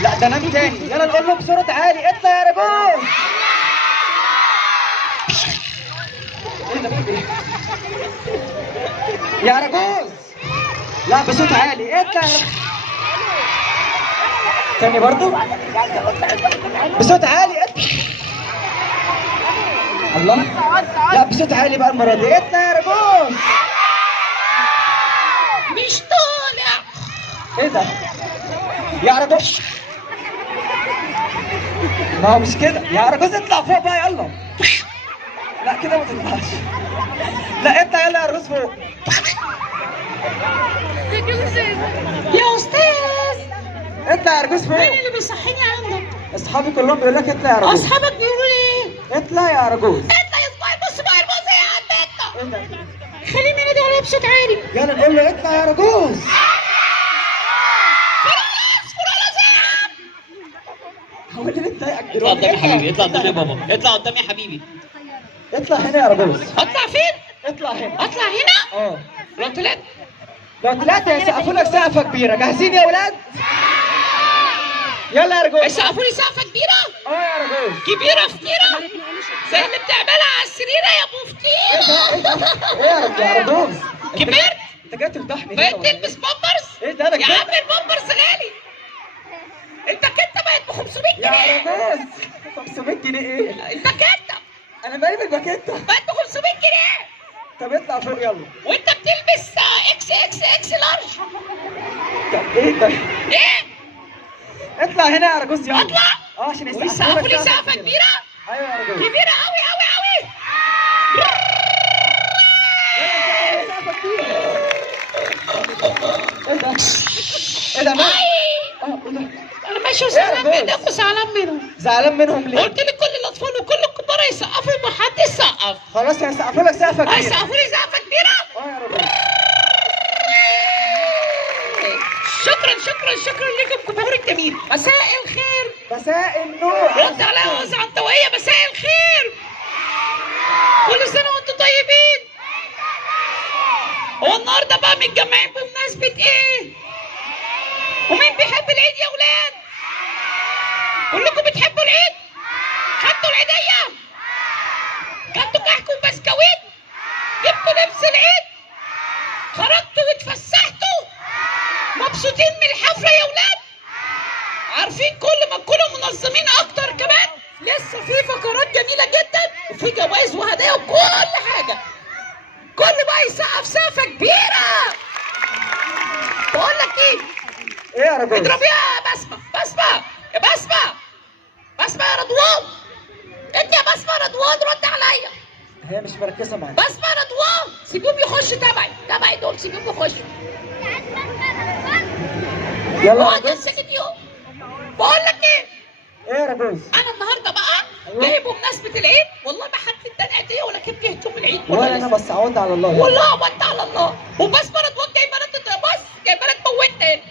لا ده نام تاني. يلا نقول له بصوت عالي اطلع يا رجل. ايه ده في ايه؟ يا رجوز. لا بصوت عالي اطلع يا رجل. تاني برضو بصوت عالي اطلع. الله. لا بصوت عالي بقى المرة دي اطلع يا رجوز. مش طالع. ايه ده؟ يا رجوز. ما هو مش كده يا رجوز اطلع فوق بقى يلا. لا كده ما تطلعش. لا اطلع يلا يا رجوز فوق. يا استاذ اطلع يا رجوز فوق. مين اللي بيصحيني عندك؟ اصحابي كلهم بيقول لك اطلع يا رجوز. اصحابك بيقولوا لي ايه؟ اطلع يا رجوز. انت يا صباعي بص بقى البص يا عم انت. ايه ده؟ خليني نادي عليها بصوت عالي. يلا نقول له اطلع يا رجوز. هو اللي بتضايقك اطلع دلوقتي. قدامي حبيبي، اطلع قدامي بابا، اطلع قدامي حبيبي. اطلع هنا يا رجوز. اطلع فين؟ اطلع هنا. اطلع هنا؟ اه لو طلعت لو طلعت هيسقفوا لك سقفه كبيره. جاهزين يا ولاد؟ يلا يا رجوز. هيسقفوا لي سقفه كبيره؟ اه يا رجوز. كبيره فطيره؟ زي اللي بتعملها على السرير يا ابو ايه فطيره. ده؟ ايه ده؟ ايه يا رجوز؟ كبرت؟ انت جاي تفضحني هنا بقيت ولا تلبس بامبرز؟ ايه ده؟ انا يا كبرت. عم البامبرز غالي. انت كنت بقت ب 500 يا جنيه. رجوز 500 جنيه ايه؟ انت كنت انا مالي بالباكيته. بقت ب 500 جنيه. طب اطلع فوق يلا. وانت بتلبس اكس اكس اكس لارج. طب ايه ده؟ ايه؟ اطلع هنا يا رجوز يلا. اطلع؟ اه عشان ويسقفوا لي سقفه كبيره؟ ايوه يا رجوز. كبيره قوي قوي قوي. ايه ده؟ ايه ده؟ مال؟ اي اه ايه ده؟ انا ماشي وزعلان إيه يا منك وزعلان منهم. زعلان منهم ليه؟ قلت لكل الاطفال وكل الكبار يسقفوا يبقى حد يسقف. خلاص هيسقفوا لك سقفه كبيره. هيسقفوا لي سقفه كبيره؟ اه يا رجوز. شكرا شكرا شكرا لكم جمهور الجميل. مساء الخير. مساء النور. رد عليا وزع الضوئيه. مساء الخير. كل سنه وانتم طيبين. هو النهارده بقى متجمعين بمناسبه ايه؟ ومين بيحب العيد يا ولاد؟ كلكم بتحبوا العيد؟ خدتوا العيديه؟ خدتوا كحك وبسكويت؟ جبتوا لبس العيد؟ خرجتوا واتفسحتوا؟ مبسوطين من الحفله يا ولاد؟ عارفين كل ما تكونوا منظمين اكتر كمان لسه في فقرات جميله جدا وفي جوائز وهدايا وكل حاجه. كل بقى يسقف سقفه كبيره. بقول لك ايه؟ ايه يا رجوز؟ اضربيها يا بسمه. بسمه يا بسمه. بسمه يا رضوان. انت يا بسمه يا رضوان رد عليا. هي مش مركزه معايا. بسمه يا رضوان سيبيهم يخشوا تبعي دول سيبيهم يخشوا. يلا يا اقعد رجوز. سكت يوم. بقول لك ايه؟ ايه يا رجوز؟ انا النهارده بقى أيوة. جاي بمناسبه العيد. والله ما حد اداني عيديه ولا جبت هدوم العيد ولا انا لسه. بس عودت على الله. والله عودت على الله. وبسمه رضوان جايبه لك بص جايبه لك موتني.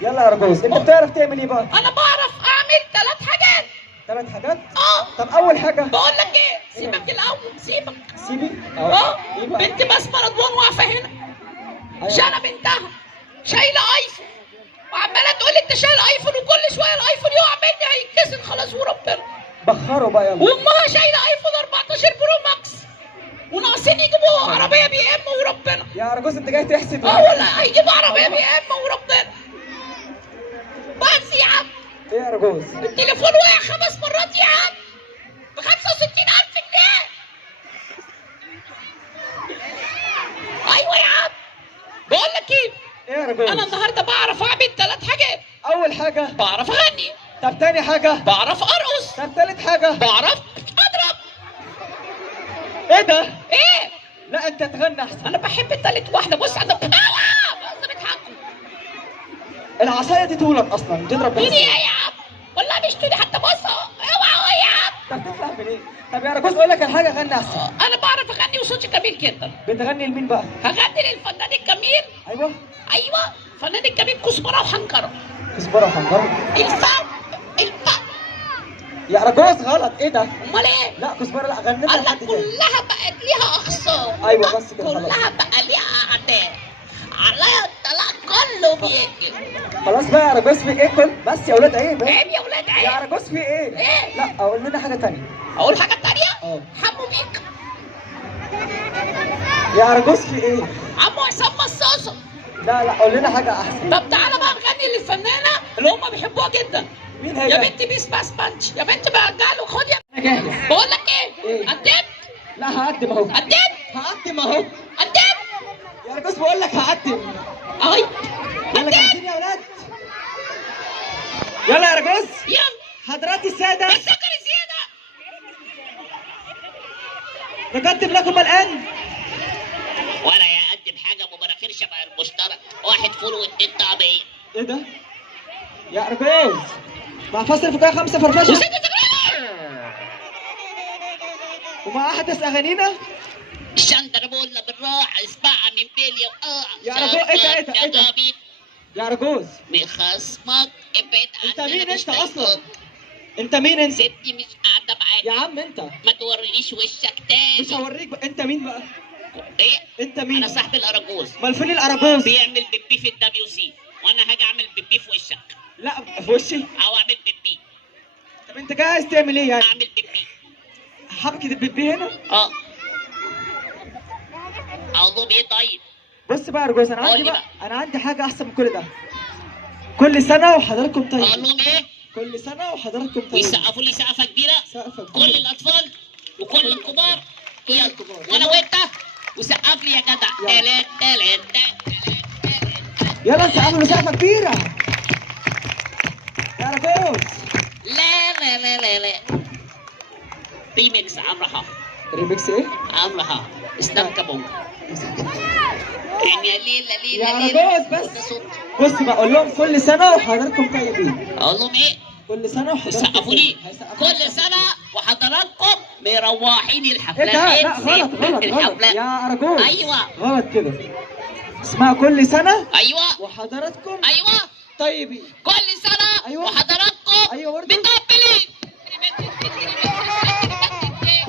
يلا يا رجوز انت بتعرف تعمل ايه بقى؟ انا بعرف اعمل 3 حاجات. 3 حاجات؟ اه طب اول حاجه بقول لك ايه؟ سيبك الاول سيبك. سيبي. اه ايه بقى؟ بنت بسمه رضوان واقفه هنا أيوة. شايله بنتها شايله ايفون وعماله تقول لي انت شايل ايفون وكل شويه الايفون يقع مني هيتكسر خلاص وربنا. بخروا بقى يلا. وامها شايله ايفون 14 برو ماكس وناقصين يجيبوا عربيه بي ام وربنا. يا رجوز انت جاي تحسد اه والله هيجيبوا عربيه بي ام وربنا. بس يا عم ايه يا رجوز؟ التليفون وقع 5 مرات يا عم ب 65,000 جنيه. ايوه يا عم. بقول لك ايه؟ ايه يا رجوز؟ انا النهارده بعرف اعمل 3 حاجات. اول حاجه. بعرف اغني. طب تاني حاجه. بعرف ارقص. طب تالت حاجه. بعرف اضرب. ايه ده؟ ايه؟ لا انت تغني احسن. انا بحب التالت واحده. بص عندك بص بتحكم. العصايه دي طولك اصلا تضرب بيها. مين يا عم؟ والله مش تودي حتى بص اهو. اوعى يا عم. طب تفهم منين؟ طب يا رجوز اقول لك الحاجه غني احسن. انا بعرف اغني وصوتي جميل جدا. بتغني لمين بقى؟ هغني للفنان الجميل. ايوه. ايوه الفنان الجميل كزبره وحنجره. كزبره وحنجره. الفرق الفرق. يا رجوز غلط. ايه ده؟ امال ايه؟ لا كزبره لا غنيتها الله لحد تاني. كلها بقت ليها اخصام. ايوه بس كده خلاص. كلها بقى ليها اعداء. عليا الطلاق كله بيجي. خلاص بقى يا رجوز في ايه كل بس يا ولاد عيب عيب يا ولاد يا عيب. رجوز في ايه؟ إيه؟ لا اقول لنا حاجه تانية. اقول حاجه تانية؟ اه حمو بيك. يا رجوز في ايه؟ عمو حسام مصاصه. لا قول لنا حاجه احسن. طب تعالى بقى نغني للفنانه اللي هم بيحبوها جدا. مين يا هي؟ بنتي بيس باس بانش. يا بنتي برجع له خد يا. انا جاهز. بقول لك ايه؟ إيه؟ قدمت. لا هقدم اهو. قدمت. اهو. قدمت. يا رجوز بقول لك هقدم. اهي. يلا جاهزين يا ولاد؟ يلا يا رجوز. يلا. حضرات الساده السكر زياده. نقدم لكم الان ولا يقدم حاجه ابو مناخير شبه المشترك. واحد فول واتنين طعميه. ايه ده؟ يا رجوز مع فصل فكاهه 5 فرفشه وست تجربه. ومع احدث اغانينا الشندربوله بالراحه اسمعها من بيليا وقاع. يا رجل، إيه ده؟ يا جميل. يا رجوز. بخصمك ابعد انت عننا. مين مش انت اصلا؟ طايقك. انت مين انت؟ سيبني مش قاعده معاك. يا عم انت ما تورينيش وشك مش تاني. هوريك بقى. انت مين بقى؟ ايه؟ انت مين؟ انا صاحب الاراجوز. امال فين الاراجوز؟ بيعمل بيبي في الدبليو سي وانا هاجي اعمل بيبي في وشك لا في وشي. او اعمل بيبي. طب انت جاي عايز تعمل ايه يعني؟ اعمل بيبي. حبكة البيبي هنا؟ اه. اقول لهم ايه طيب؟ بص بقى يا رجوز انا قول عندي لي بقى انا عندي حاجة احسن من كل ده. كل سنة وحضراتكم اقول طيبين. لهم ايه؟ كل سنة وحضراتكم طيبين. ويسقفوا لي سقفه كبيره. سقفة كل كبيرة. الاطفال وكل الكبار. يلا الكبار. وانا وانت وسقف لي يا جدع. يلا. تلات تلات تلات. يلا نسقف له سقفة كبيرة. يا رجوز. لا. ريميكس عمرو حافظ. ريميكس ايه؟ عمرو حافظ. اسلام كابونج. يعني ليلة يا رجوز بس. بص بقى اقول لهم كل سنة وحضراتكم طيبين. اقول لهم ايه؟ كل سنة وحضراتكم يسقفوا لي هيسقفوا كل سنة وحضراتكم مروحين ايه الحفلات. ده؟ لا غلط الحفلات. يا رجوز. ايوه. غلط كده. اسمها كل سنة ايوه. وحضراتكم ايوه. طيبين. كل سنة أيوة. وحضراتكم أيوة برضه. متقبلين.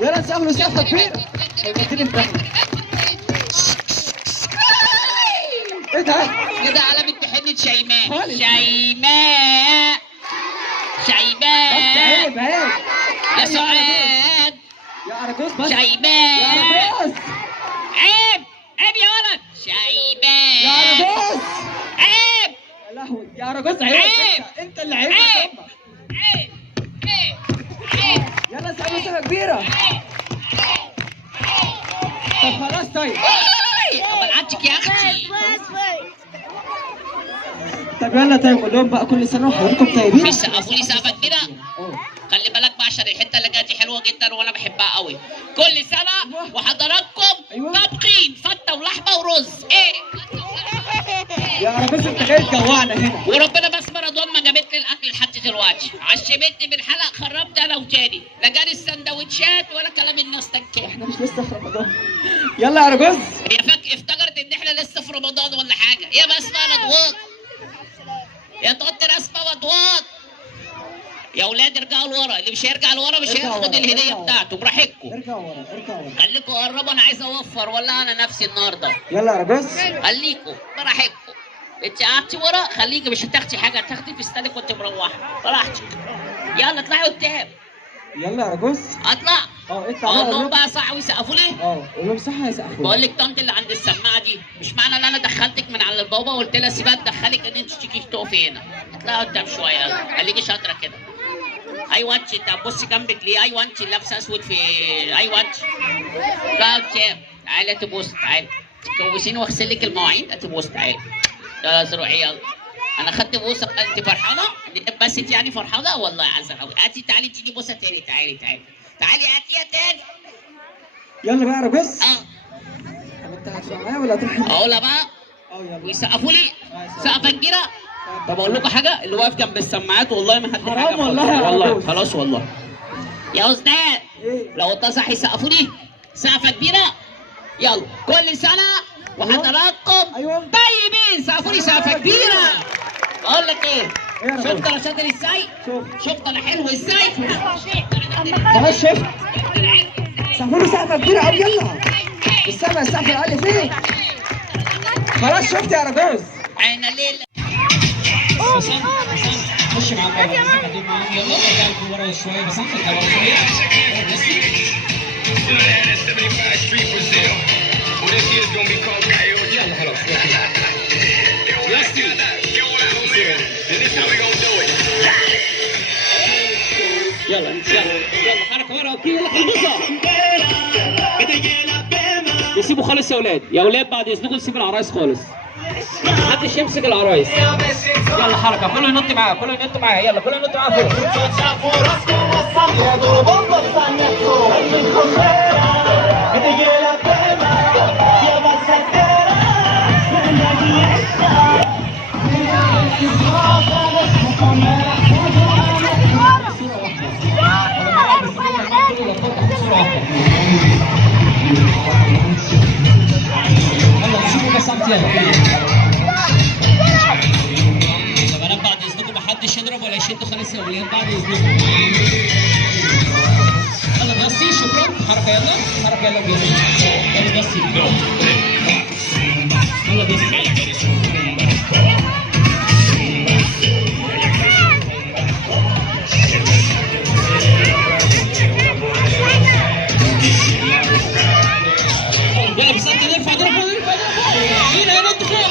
يلا نسقف له سقفة كبيرة. هيبقى الدنيا. ايه ده؟ كده علامة تحنة شيماء. خالص. شيماء. بس عيب يا سعاد. يا أرجوز بس. شيماء. يا أرجوز. عيب يا ولد. شيماء. يا أرجوز. عيب. يا لهوي يا أرجوز عيب. عيب. انت اللي عيب. عيب. يلا نسقف له سقفة كبيرة. طب خلاص طيب. بلعتك يا اختي. طب يلا طيب قول لهم بقى كل سنة وحضراتكم طيبين. بيسقفوا لي سقفة كبيرة. اه. خلي بالك بقى عشان الحته اللي جايه دي حلوه جدا وانا بحبها قوي. كل سنه وحضراتكم أيوة. طابخين فته ولحمه ورز. ايه؟ يا أرجوز انت جاي تجوعنا هنا. وربنا بس رضوان ما جابت لي الاكل لحد دلوقتي. عشمتني بالحلق خربت انا وتاني. لا جالي السندوتشات ولا كلام الناس تكيه. احنا مش لسه في رمضان. يلا يا أرجوز. هي افتكرت ان احنا لسه في رمضان ولا حاجه. يا بسمه رضوان. يا تحط رسمه رضوان. يا اولاد ارجعوا لورا. اللي مش هيرجع لورا مش ارجع هياخد ورا، الهديه ارجع ورا. بتاعته. براحتكم. ارجع ورا. خليكوا قربوا. انا عايز اوفر ولا انا نفسي النهارده. يلا يا أرجوز. خليكوا براحتكم. انت قعدتي ورا خليكي مش هتاخدي حاجه. هتاخدي في استادك وانت مروحه براحتك. يلا اطلعي قدام. يلا يا أرجوز. اطلع. اه اطلع اقول بقى. لهم بقى صح ويسقفوا لي. قول لهم صح هيسقفوا. بقول لك طنط اللي عند السماعه دي مش معنى ان انا دخلتك من على البابا وقلت لها سيبها تدخلك ان انت تيجي تقفي هنا. اطلعي قدام شويه. يلا خليكي شاطره كده. ايوه انت بصي جنبك ليه؟ ايوه انت لابسه اسود في. ايوه انت. لا قدام. تعالي تبص. تعالي تكوسيني واغسل لك المواعين. تبص. تعالي. يلا روحي يلا. انا خدت بوسه. انت فرحانه؟ بس انت يعني فرحانه؟ والله عسل قوي. هاتي تعالي تيجي بوسه تاني. تعالي هاتيها تاني. يلا بقى يا أرجوز. اه. طب انت هتروح معايا ولا هتروح هنا؟ اقولها بقى. يلا. ويسقفوا لي سقفه كبيره. طب اقول لكم حاجه. اللي واقف جنب السماعات والله ما حد حرام حاجه. والله يا والله عبود. خلاص والله. يا استاذ ايه؟ لو اتصح يسقفوا لي سقفه كبيره. يلا كل سنه وحضراتكم أيوة. طيبين. سقفوا لي سقفه كبيره. اقول لك ايه؟ يا رب. شفت انا شاطر ازاي؟ شفت انا حلو ازاي؟ خلاص شفت. سقفوا له سقفة كبيرة أوي. يلا. السقف العالي فين؟ خلاص شفت يا رجوز. عين الليل. بسام خش مع بابا. يلا ارجع ورا شويه بسام. ارجع ورا شويه. يلا خلاص. يلا يلا حركه ورا. اوكي يلا خلصها. يسيبوا خالص يا اولاد. يا اولاد بعد اذنكم نسيب العرايس خالص. محدش يمسك العرايس. يلا حركه كله ينط معايا. كله ينط معايا. يلا كله ينط معايا فوق. يلا نشوفوا بسام يلا. طب انا بعد اذنكم محدش يضرب ولا يشد خالص يا ولاد بعد اذنكم. يلا بسي شكرا. حركه يلا. حركه يلا بينا. يلا بسي. يلا بسي. يلا بس انت نرفع. مين هينط فوق؟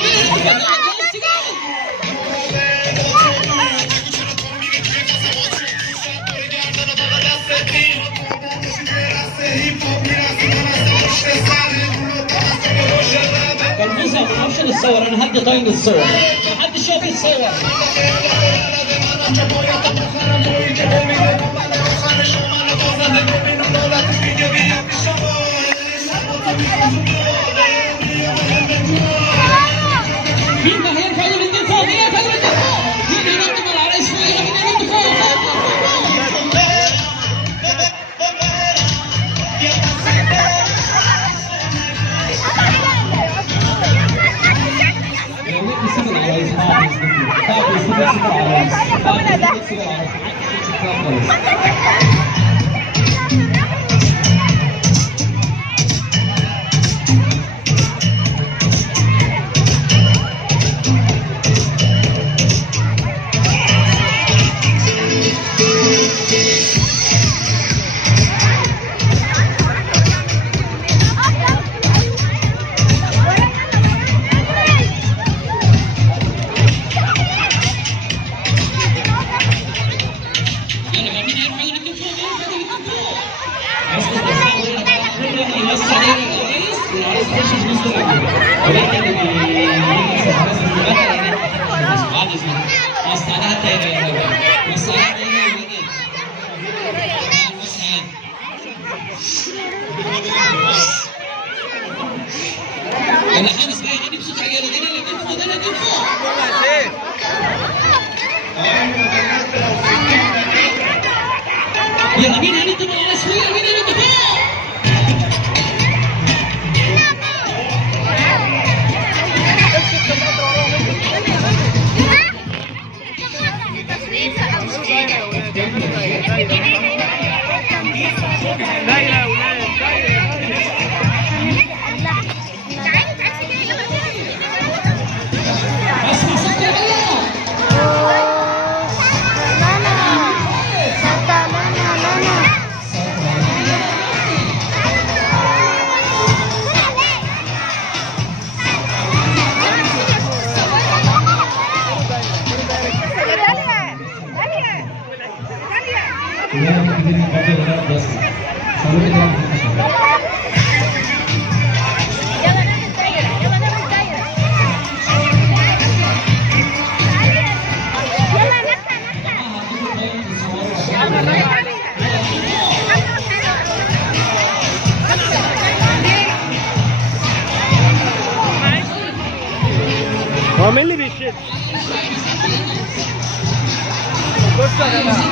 كالبوزة ما اعرفش نتصور. انا هدي طاين الصور. محدش شاف يتصور. مين ما هيرفع ايده من فوق؟ مين هيرفع ايده من فوق؟ مين هينط من العرايس فوق؟ مين هينط فوق؟ الحارس بقى يجيب صوت عجاله. ده اللي جنب فوق. ده اللي جنب فوق. يلا مين هنط من العرايس فوق؟ مين هنط فوق؟ هو مين اللي بيشد؟ بص يا جماعه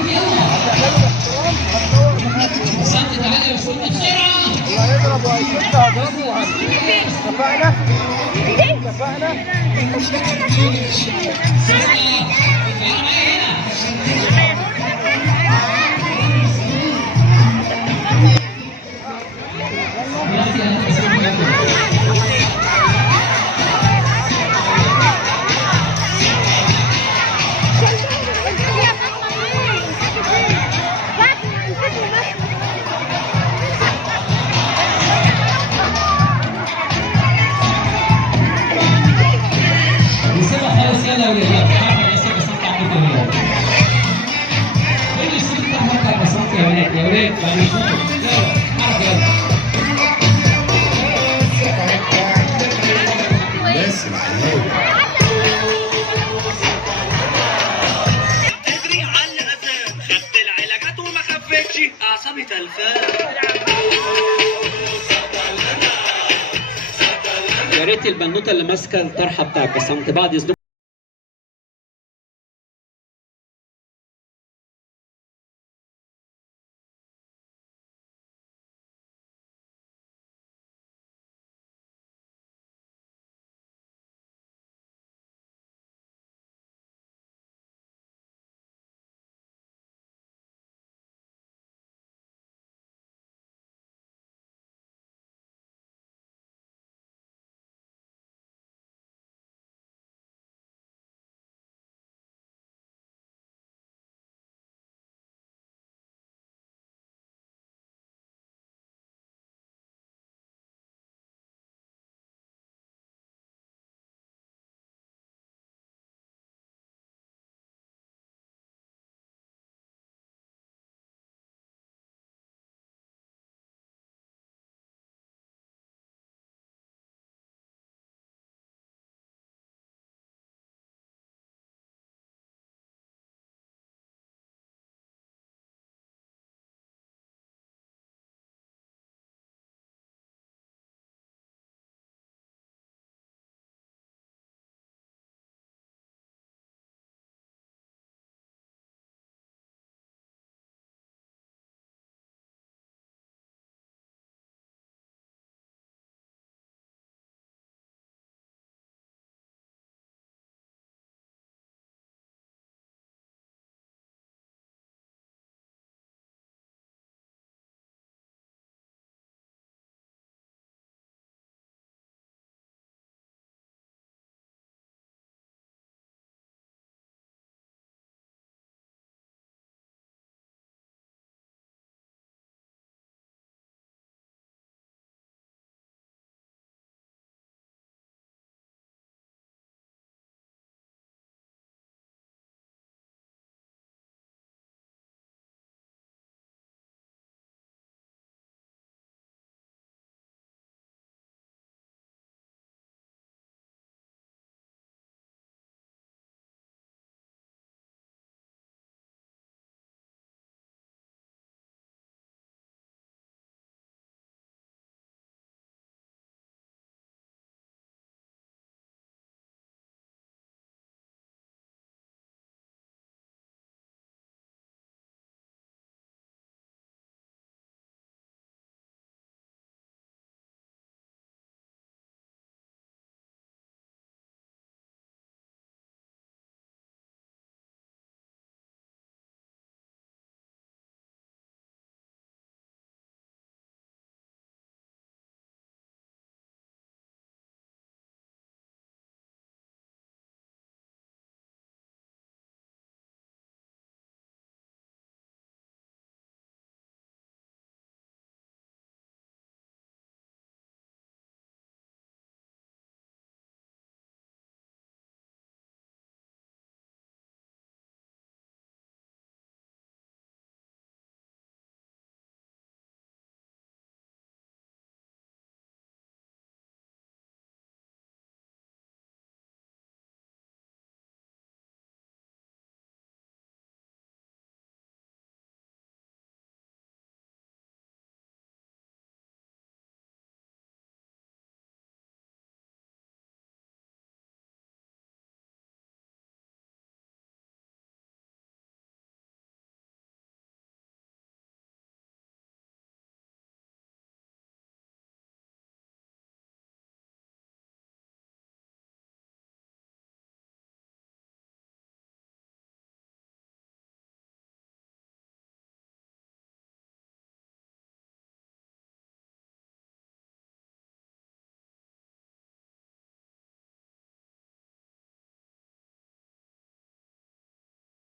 الله يضرب ويشد هضربه وهضربه. اتفقنا؟ ولاد. كل الست حركة بسيطة يا ولاد، يا ولاد بعد إذنكم. يلا حركة يلا. تدري على الأذان خدت العلاجات وما خفتش أعصابي تلفان. يا ريت البنوتة اللي ماسكة الطرحة بتاعت بسنت بعد إذنكم.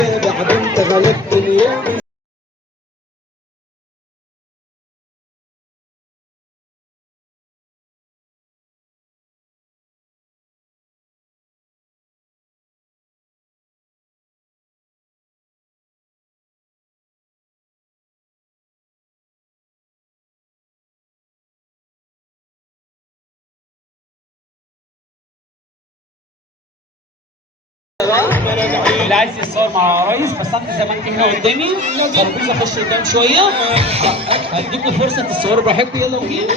بعد انت غلبت اليوم اللي عايز يتصور مع العرايس بس انت زي ما انت هنا قدامي، ترابيزه خش قدام شويه، هديكوا فرصه تتصوروا براحتكم. يلا بينا.